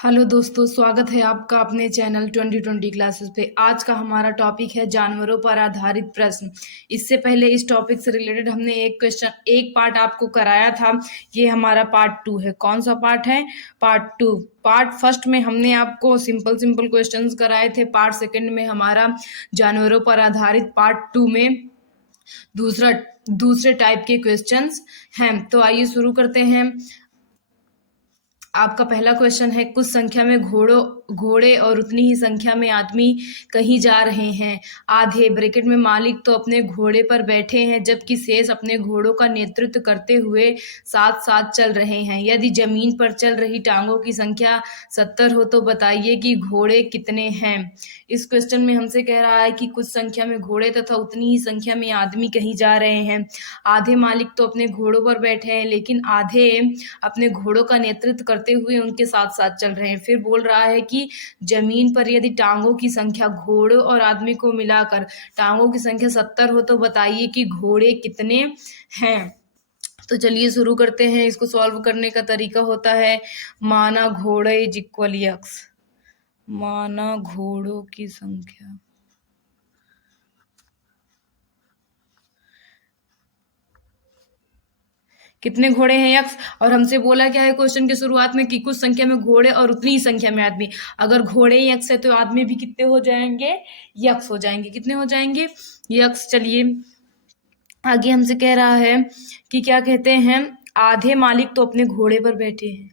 Hello दोस्तों, स्वागत है आपका अपने चैनल 2020 क्लासेस पे। आज का हमारा टॉपिक है जानवरों पर आधारित प्रश्न। इससे पहले इस टॉपिक से रिलेटेड हमने एक पार्ट आपको कराया था। ये हमारा पार्ट 2 है। कौन सा पार्ट है? पार्ट 2। पार्ट फर्स्ट में हमने आपको सिंपल क्वेश्चंस कराए थे। पार्ट सेकंड में हमारा जानवरों पर आधारित, पार्ट 2 में दूसरे टाइप के क्वेश्चंस हैं। तो आइए शुरू करते हैं। आपका पहला क्वेश्चन है, कुछ संख्या में घोड़े और उतनी ही संख्या में आदमी कहीं जा रहे हैं। आधे ब्रैकेट में मालिक तो अपने घोड़े पर बैठे हैं, जबकि शेष अपने घोड़ों का नेतृत्व करते हुए साथ साथ चल रहे हैं। यदि जमीन पर चल रही टांगों की संख्या 70 हो तो बताइए कि घोड़े कितने हैं। इस क्वेश्चन में हमसे कह रहा है कि कुछ संख्या में घोड़े तथा उतनी ही संख्या में आदमी कहीं जा रहे हैं। आधे मालिक तो अपने घोड़ों पर बैठे हैं, लेकिन आधे अपने घोड़ों का नेतृत्व करते हुए उनके साथ साथ चल रहे हैं। फिर बोल रहा है कि जमीन पर यदि टांगों की संख्या घोड़ों और आदमी को मिलाकर टांगों की संख्या 70 हो तो बताइए कि घोड़े कितने हैं। तो चलिए शुरू करते हैं। इसको सॉल्व करने का तरीका होता है माना घोड़े इज इक्वल यक्स। माना घोड़ों की संख्या कितने घोड़े हैं यक्स, और हमसे बोला क्या है क्वेश्चन के शुरुआत में कि कुछ संख्या में घोड़े और उतनी ही संख्या में आदमी। अगर घोड़े यक्स है तो आदमी भी कितने हो जाएंगे? यक्स हो जाएंगे। कितने हो जाएंगे? यक्स। चलिए आगे हमसे कह रहा है कि क्या कहते हैं, आधे मालिक तो अपने घोड़े पर बैठे हैं।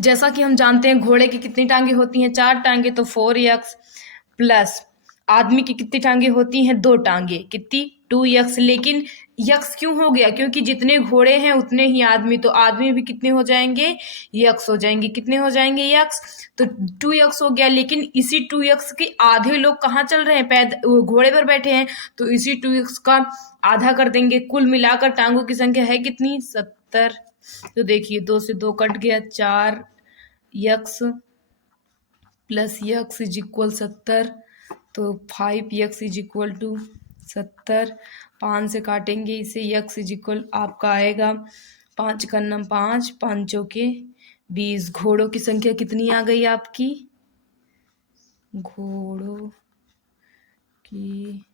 जैसा कि हम जानते हैं घोड़े की कितनी टांगे होती हैं? 4 टांगे, तो 4 यक्स प्लस आदमी की कितनी टांगे होती हैं? 2 टांगे। कितनी? 2 यक्स। लेकिन यक्स क्यों हो गया? क्योंकि जितने घोड़े हैं उतने ही आदमी, तो आदमी भी कितने हो जाएंगे? यक्स हो जाएंगे। कितने हो जाएंगे? यक्स। तो 2 यक्स हो गया। लेकिन इसी 2 यक्स के आधे लोग कहाँ चल रहे हैं? घोड़े पर बैठे हैं, तो इसी 2 यक्स का आधा कर देंगे। कुल मिलाकर टांगों की संख्या है कितनी? 70। तो देखिए 2 से 2 कट गया, 4 x plus x is equal 70। तो 5 यक्स इज इक्वल टू 70। 5 से काटेंगे इसे, यक्स इज इक्वल आपका आएगा 5 का नम 5, 5 चौके 20। घोड़ों की संख्या कितनी आ गई आपकी? घोड़ों की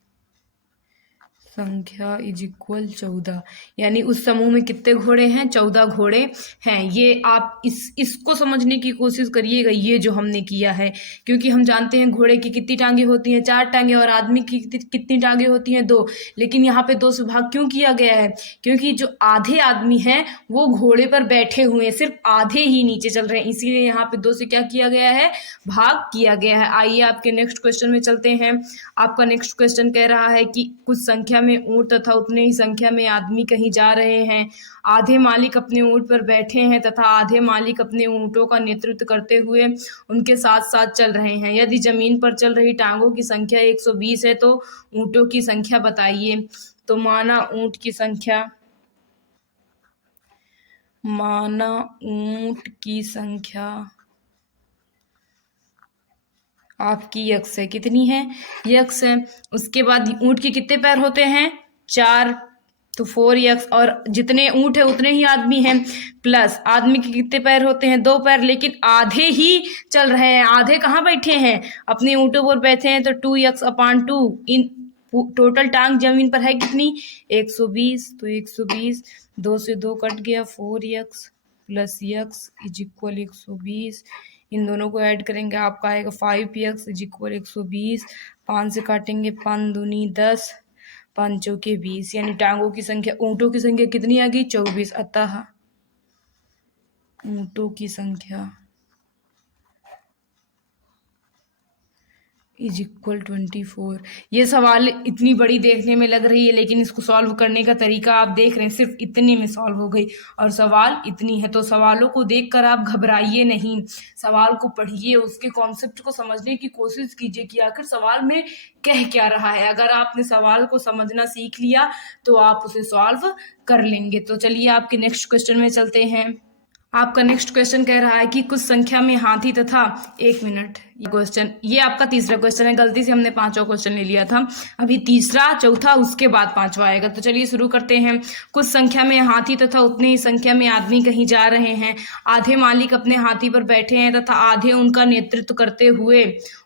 संख्या इज इक्वल 14। यानी उस समूह में कितने घोड़े हैं? 14 घोड़े हैं। ये आप इसको समझने की कोशिश करिएगा, ये जो हमने किया है, क्योंकि हम जानते हैं घोड़े की कितनी टांगे होती हैं? 4 टांगे। और आदमी की कितनी टांगे होती हैं? 2। लेकिन यहाँ पे 2 से भाग क्यों किया गया है? क्योंकि जो आधे आदमी हैं वो घोड़े पर बैठे हुए हैं, सिर्फ आधे ही नीचे चल रहे हैं, इसीलिए यहाँ पे 2 से क्या किया गया है? भाग किया गया है। आइए आपके नेक्स्ट क्वेश्चन में चलते हैं। आपका नेक्स्ट क्वेश्चन कह रहा है कि कुछ संख्या में ऊंट तथा उतने ही संख्या में आदमी कहीं जा रहे हैं। आधे मालिक अपने ऊंट पर बैठे हैं तथा आधे मालिक अपने ऊंटों का नेतृत्व करते हुए उनके साथ साथ चल रहे हैं। यदि जमीन पर चल रही टांगों की संख्या 120 है तो ऊंटों की संख्या बताइए। तो माना ऊंट की संख्या आपकी यक्स है। कितनी है? यक्स है। उसके बाद ऊंट के कितने पैर होते हैं? 4, तो 4 यक्स। और जितने ऊंट है उतने ही आदमी हैं, प्लस आदमी के कितने पैर होते हैं? 2 पैर, लेकिन आधे ही चल रहे हैं। आधे कहाँ बैठे हैं? अपने ऊंटों पर बैठे हैं। तो 2 यक्स अपान 2। इन टोटल टांग जमीन पर है कितनी? 120। तो 120, 2 से 2 कट गया, 4 x plus x is equal 120। इन दोनों को ऐड करेंगे, आपका आएगा 5 यक्स इज इक्वल 120। 5 से काटेंगे, 5 दूनी 10, 5 चौके 20। यानी टांगों की संख्या, ऊंटों की संख्या कितनी आ गई? 24। अतः ऊंटों की संख्या इज इक्वल 24। ये सवाल इतनी बड़ी देखने में लग रही है, लेकिन इसको सॉल्व करने का तरीका आप देख रहे हैं, सिर्फ इतने में सॉल्व हो गई। और सवाल इतनी है, तो सवालों को देखकर आप घबराइए नहीं, सवाल को पढ़िए, उसके कॉन्सेप्ट को समझने की कोशिश कीजिए कि आखिर सवाल में कह क्या रहा है। अगर आपने सवाल को समझना सीख लिया तो आप उसे सॉल्व कर लेंगे। तो चलिए आपके नेक्स्ट क्वेश्चन में चलते हैं। आपका नेक्स्ट क्वेश्चन कह रहा है कि कुछ संख्या में हाथी तथा 1 मिनट ये क्वेश्चन, ये आपका तीसरा क्वेश्चन है। गलती से हमने पांचवा क्वेश्चन ले लिया था, अभी तीसरा, चौथा, उसके बाद पांचवा आएगा। तो चलिए शुरू करते हैं। कुछ संख्या में हाथी तथा उतनी ही संख्या में आदमी कहीं जा रहे हैं। आधे मालिक अपने हाथी पर बैठे हैं तथा आधे उनका नेतृत्व करते हुए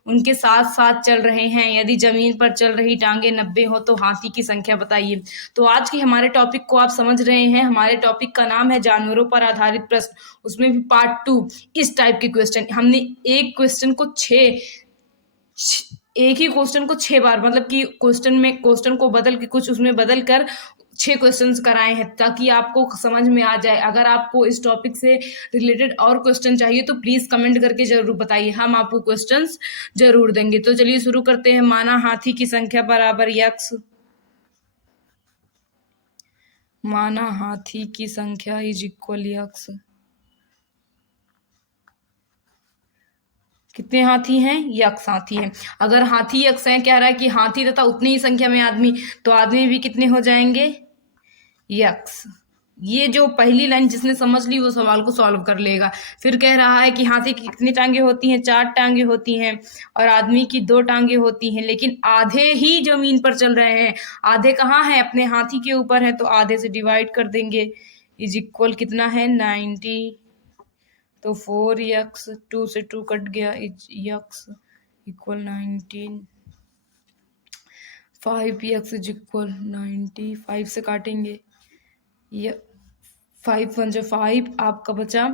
उनके साथ साथ चल रहे हैं। यदि जमीन पर चल रही टांगे 90 हो तो हाथी की संख्या बताइए। तो आज के हमारे टॉपिक को आप समझ रहे हैं। हमारे टॉपिक का नाम है जानवरों पर आधारित प्रश्न, उसमें भी पार्ट 2। इस टाइप के क्वेश्चन हमने एक ही क्वेश्चन को 6 बार, मतलब कि क्वेश्चन को बदल के कुछ उसमें बदल कर 6 क्वेश्चंस कराए हैं, ताकि आपको समझ में आ जाए। अगर आपको इस टॉपिक से रिलेटेड और क्वेश्चन चाहिए तो प्लीज कमेंट करके जरूर बताइए, हम आपको क्वेश्चंस जरूर देंगे। तो चलिए शुरू करते हैं। माना हाथी की संख्या बराबर यक्स, माना हाथी की संख्या इज इक्वल यक्स। कितने हाथी हैं? यक्स हाथी हैं। अगर हाथी यक्स हैं, कह रहा है कि हाथी तथा उतनी ही संख्या में आदमी, तो आदमी भी कितने हो जाएंगे? यक्स। ये जो पहली लाइन जिसने समझ ली वो सवाल को सॉल्व कर लेगा। फिर कह रहा है कि हाथी की कितनी टांगे होती हैं? 4 टांगे होती हैं, और आदमी की 2 टांगे होती हैं, लेकिन आधे ही जमीन पर चल रहे हैं। आधे कहाँ हैं? अपने हाथी के ऊपर है, तो आधे से डिवाइड कर देंगे। इज इक्वल कितना है? 90। तो 4x, 2 से 2 कट गया, x equal 19। 5x is equal 90, 5 से काटेंगे, ये 5 1 जा 5, आपका बचा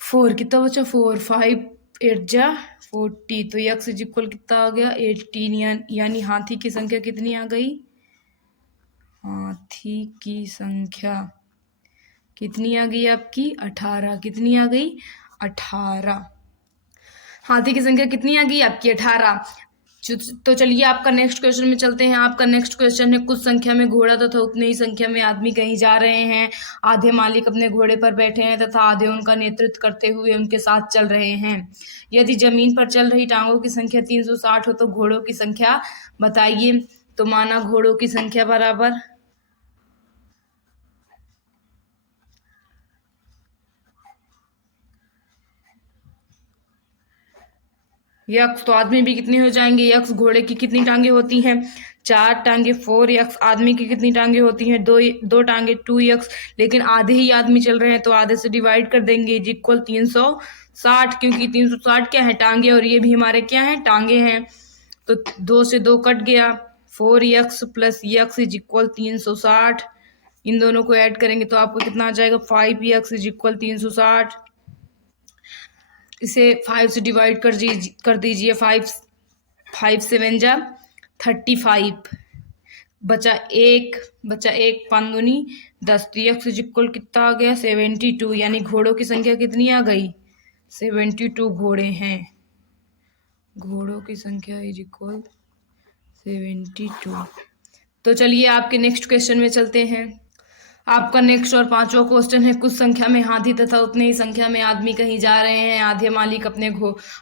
4। कितना बचा? 4। 5 8 जा 40, तो x इज इक्वल कितना आ गया? 18। यानी हाथी की संख्या कितनी आ गई? हाथी की संख्या कितनी आ गई आपकी? 18। कितनी आ गई? 18। हाथी की संख्या कितनी आ गई आपकी? 18। तो चलिए आपका नेक्स्ट क्वेश्चन में चलते हैं। आपका नेक्स्ट क्वेश्चन है, कुछ संख्या में घोड़ा तथा उतनी ही संख्या में आदमी कहीं जा रहे हैं। आधे मालिक अपने घोड़े पर बैठे हैं तथा आधे उनका नेतृत्व करते हुए उनके साथ चल रहे हैं। यदि जमीन पर चल रही टांगों की संख्या 360 हो तो घोड़ों की संख्या बताइए। तो माना घोड़ों की संख्या बराबर यक्स, तो आदमी भी कितने हो जाएंगे? यक्स। घोड़े की कितनी टांगे होती हैं? 4 टांगे, 4x। आदमी की कितनी टांगे होती हैं? 2 टांगे, 2x। लेकिन आधे ही आदमी चल रहे हैं, तो आधे से डिवाइड कर देंगे, इज इक्वल 360, क्योंकि 360 क्या है? टांगे, और ये भी हमारे क्या है? टांगे हैं। तो 2 से 2 कट गया, 4x plus x is equal 360। इन दोनों को ऐड करेंगे तो आपको कितना आ जाएगा? 5x is equal 360। इसे 5 से डिवाइड कर दीजिए। 5 7 जा 35, बचा 1, 5 दूनी 10। तो x इज इक्वल कितना आ गया? 72। यानी घोड़ों की संख्या कितनी आ गई? 72 घोड़े हैं। घोड़ों की संख्या इज इक्वल 72। तो चलिए आपके नेक्स्ट क्वेश्चन में चलते हैं। आपका नेक्स्ट और पांचवा क्वेश्चन है, कुछ संख्या में हाथी तथा उतने ही संख्या में आदमी कहीं जा रहे हैं। आधे मालिक अपने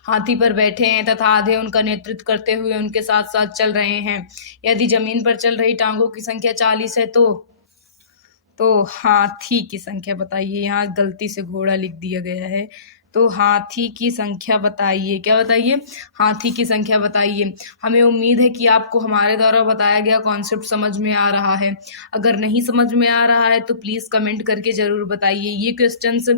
हाथी पर बैठे हैं तथा आधे उनका नेतृत्व करते हुए उनके साथ साथ चल रहे हैं। यदि जमीन पर चल रही टांगों की संख्या 40 है तो हाथी की संख्या बताइए। यहाँ गलती से घोड़ा लिख दिया गया है, तो हाथी की संख्या बताइए। क्या बताइए? हाथी की संख्या बताइए। हमें उम्मीद है कि आपको हमारे द्वारा बताया गया कॉन्सेप्ट समझ में आ रहा है। अगर नहीं समझ में आ रहा है तो प्लीज़ कमेंट करके ज़रूर बताइए। ये क्वेश्चंस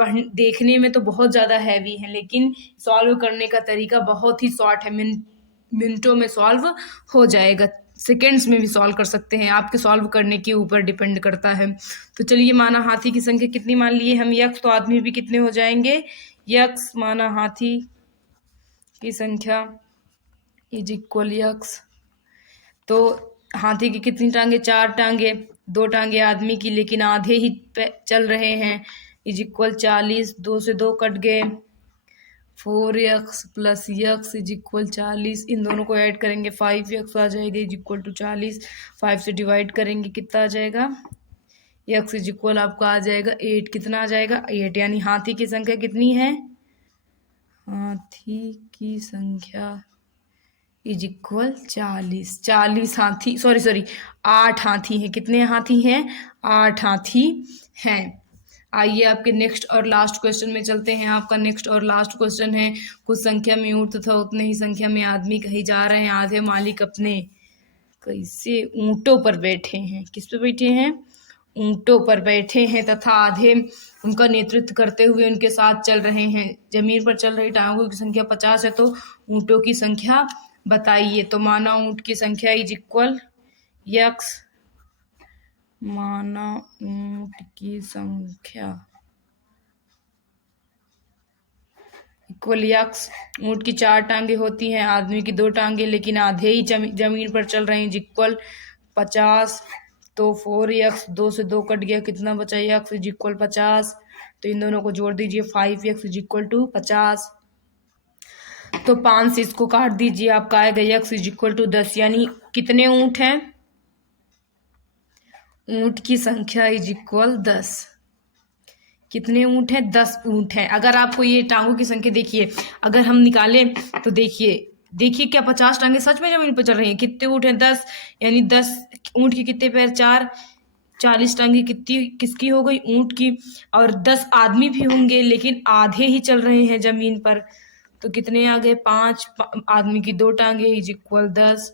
देखने में तो बहुत ज़्यादा हैवी हैं, लेकिन सॉल्व करने का तरीका बहुत ही शॉर्ट है। मिनटों में सॉल्व हो जाएगा, सेकेंड्स में भी सॉल्व कर सकते हैं। आपके सॉल्व करने के ऊपर डिपेंड करता है। तो चलिए, माना हाथी की संख्या कितनी मान लिए हम? यक्स। तो आदमी भी कितने हो जाएंगे? यक्स। माना हाथी की संख्या इज इक्वल यक्स। तो हाथी की कितनी टांगे? 4 टांगे, 2 टांगे आदमी की, लेकिन आधे ही चल रहे हैं, इज इक्वल 40। 2 से 2 कट गए, 4x plus x is equal 40। इन दोनों को ऐड करेंगे, 5x आ जाएगा इज इक्वल टू 40। 5 से डिवाइड करेंगे, कितना आ जाएगा? x इज इक्वल आपका आ जाएगा 8। कितना आ जाएगा? 8। यानी हाथी की संख्या कितनी है? हाथी की संख्या इज इक्वल 40। 40 हाथी, सॉरी 8 हाथी हैं। कितने हाथी हैं? 8 हाथी हैं। आइए आपके नेक्स्ट और लास्ट क्वेश्चन में चलते हैं। आपका नेक्स्ट और लास्ट क्वेश्चन है, कुछ संख्या में ऊँट तथा उतने ही संख्या में आदमी कहीं जा रहे हैं, आधे मालिक अपने कैसे ऊँटों पर बैठे हैं। किस पे बैठे हैं? ऊँटों पर बैठे हैं तथा आधे उनका नेतृत्व करते हुए उनके साथ चल रहे हैं। जमीन पर चल रही टांगों की संख्या 50 है, तो ऊँटों की संख्या बताइए। तो माना ऊँट की संख्या इज इक्वल यक्स, माना ऊँट की संख्या इक्वल यक्स। ऊँट की 4 टांगे होती हैं, आदमी की 2 टांगे, लेकिन आधे ही जमीन पर चल रहे हैं, इक्वल 50। तो 4x, 2 से 2 कट गया, कितना बचा? x is equal 50। तो इन दोनों को जोड़ दीजिए, 5x इज इक्वल टू 50। तो 5 से इसको काट दीजिए, आपका आएगा x इज इक्वल टू 10। यानी कितने ऊँट हैं? ऊँट की संख्या इज इक्वल 10। कितने ऊँट हैं? 10 ऊँट हैं। अगर आपको ये टांगों की संख्या देखिए, अगर हम निकालें तो देखिए क्या 50 टांगे सच में जमीन पर चल रही हैं? कितने ऊँट हैं? 10। यानी 10 ऊँट के कितने पैर? 4। 40 टांगे कितनी किसकी हो गई? ऊँट की। और 10 आदमी भी होंगे, लेकिन आधे ही चल रहे हैं जमीन पर। तो कितने आ गए? 5। आदमी की 2 टांगे इज इक्वल 10।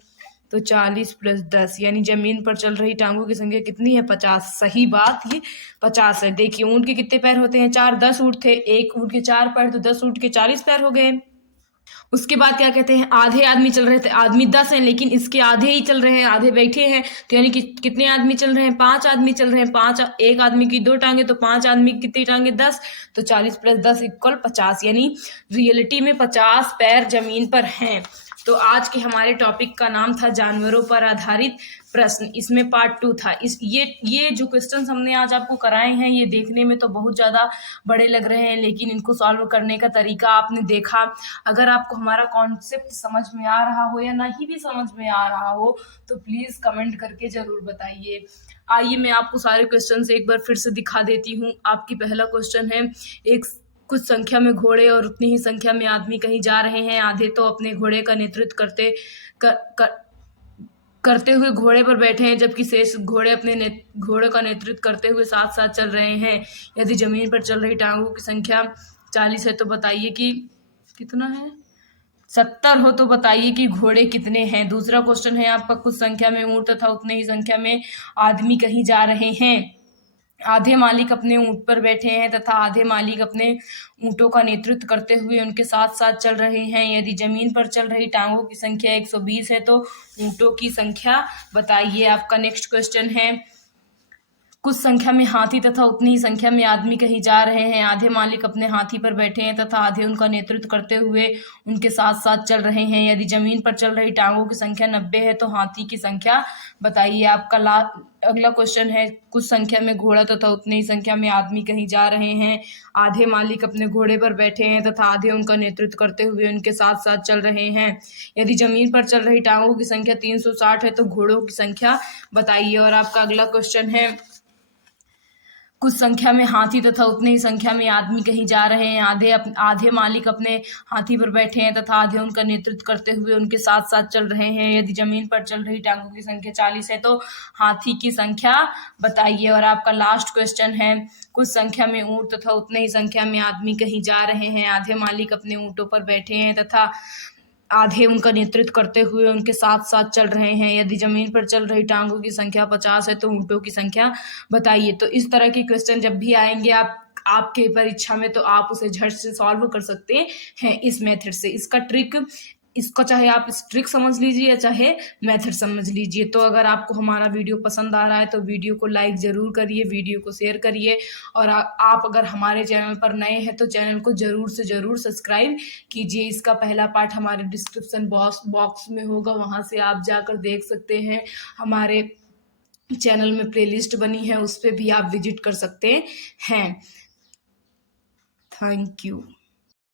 तो 40 + 10, यानी जमीन पर चल रही टांगों की संख्या कितनी है? 50। सही बात, ये 50 है। देखिए ऊँट के कितने पैर होते हैं? 4। 10 ऊँट थे, एक ऊँट के 4 पैर, तो 10 ऊँट के 40 पैर हो गए। उसके बाद क्या कहते हैं? आधे आदमी चल रहे थे। आदमी 10 हैं, लेकिन इसके आधे ही चल रहे हैं, आधे बैठे हैं। तो यानी कि कितने आदमी चल रहे हैं? 5 आदमी चल रहे हैं। 5, एक आदमी की 2 टांगे, तो 5 आदमी की कितनी टांगे? 10। तो 40 + 10 इक्वल 50। यानी रियलिटी में 50 पैर जमीन पर हैं। तो आज के हमारे टॉपिक का नाम था जानवरों पर आधारित प्रश्न। इसमें पार्ट 2 था। ये जो क्वेश्चंस हमने आज आपको कराए हैं, ये देखने में तो बहुत ज़्यादा बड़े लग रहे हैं, लेकिन इनको सॉल्व करने का तरीका आपने देखा। अगर आपको हमारा कॉन्सेप्ट समझ में आ रहा हो या नहीं भी समझ में आ रहा हो, तो प्लीज़ कमेंट करके ज़रूर बताइए। आइए मैं आपको सारे क्वेश्चन एक बार फिर से दिखा देती हूँ। आपकी पहला क्वेश्चन है, एक कुछ संख्या में घोड़े और उतनी ही संख्या में आदमी कहीं जा रहे हैं, आधे तो अपने घोड़े का नेतृत्व करते हुए घोड़े पर बैठे हैं, जबकि शेष घोड़े अपने घोड़े का नेतृत्व करते हुए साथ साथ चल रहे हैं। यदि जमीन पर चल रही टांगों की संख्या 40 है, तो बताइए कि कितना है? 70 हो, तो बताइए कि घोड़े कितने हैं। दूसरा क्वेश्चन है आपका, कुछ संख्या में ऊँट तथा उतने ही संख्या में आदमी कहीं जा रहे हैं, आधे मालिक अपने ऊँट पर बैठे हैं तथा आधे मालिक अपने ऊँटों का नेतृत्व करते हुए उनके साथ साथ चल रहे हैं। यदि जमीन पर चल रही टांगों की संख्या 120 है, तो ऊँटों की संख्या बताइए। आपका नेक्स्ट क्वेश्चन है, कुछ संख्या में हाथी तथा उतनी ही संख्या में आदमी कहीं जा रहे हैं, आधे मालिक अपने हाथी पर बैठे हैं तथा आधे उनका नेतृत्व करते हुए उनके साथ साथ चल रहे हैं। यदि जमीन पर चल रही टांगों की संख्या 90 है, तो हाथी की संख्या बताइए। आपका अगला क्वेश्चन है, कुछ संख्या में घोड़ा तथा उतनी ही संख्या में आदमी कहीं जा रहे हैं, आधे मालिक अपने घोड़े पर बैठे हैं तथा आधे उनका नेतृत्व करते हुए उनके साथ साथ चल रहे हैं। यदि जमीन पर चल रही टांगों की संख्या 360 है, तो घोड़ों की संख्या बताइए। और आपका अगला क्वेश्चन है, कुछ संख्या में हाथी तथा उतने ही संख्या में आदमी कहीं जा रहे हैं, आधे मालिक अपने हाथी पर बैठे हैं तथा आधे उनका नेतृत्व करते हुए उनके साथ साथ चल रहे हैं। यदि जमीन पर चल रही टांगों की संख्या 40 है, तो हाथी की संख्या बताइए। और आपका लास्ट क्वेश्चन है, कुछ संख्या में ऊँट तथा उतने ही संख्या में आदमी कहीं जा रहे हैं, आधे मालिक अपने ऊँटों पर बैठे हैं तथा आधे उनका नेतृत्व करते हुए उनके साथ साथ चल रहे हैं। यदि जमीन पर चल रही टांगों की संख्या 50 है, तो ऊँटों की संख्या बताइए। तो इस तरह के क्वेश्चन जब भी आएंगे आपके परीक्षा में, तो आप उसे झट से सॉल्व कर सकते हैं इस मेथड से। इसको चाहे आप ट्रिक समझ लीजिए या चाहे मेथड समझ लीजिए। तो अगर आपको हमारा वीडियो पसंद आ रहा है, तो वीडियो को लाइक ज़रूर करिए, वीडियो को शेयर करिए। और आप अगर हमारे चैनल पर नए हैं, तो चैनल को ज़रूर से ज़रूर सब्सक्राइब कीजिए। इसका पहला पार्ट हमारे डिस्क्रिप्शन बॉक्स में होगा, वहाँ से आप जाकर देख सकते हैं। हमारे चैनल में प्लेलिस्ट बनी है, उस पर भी आप विजिट कर सकते हैं। Thank you.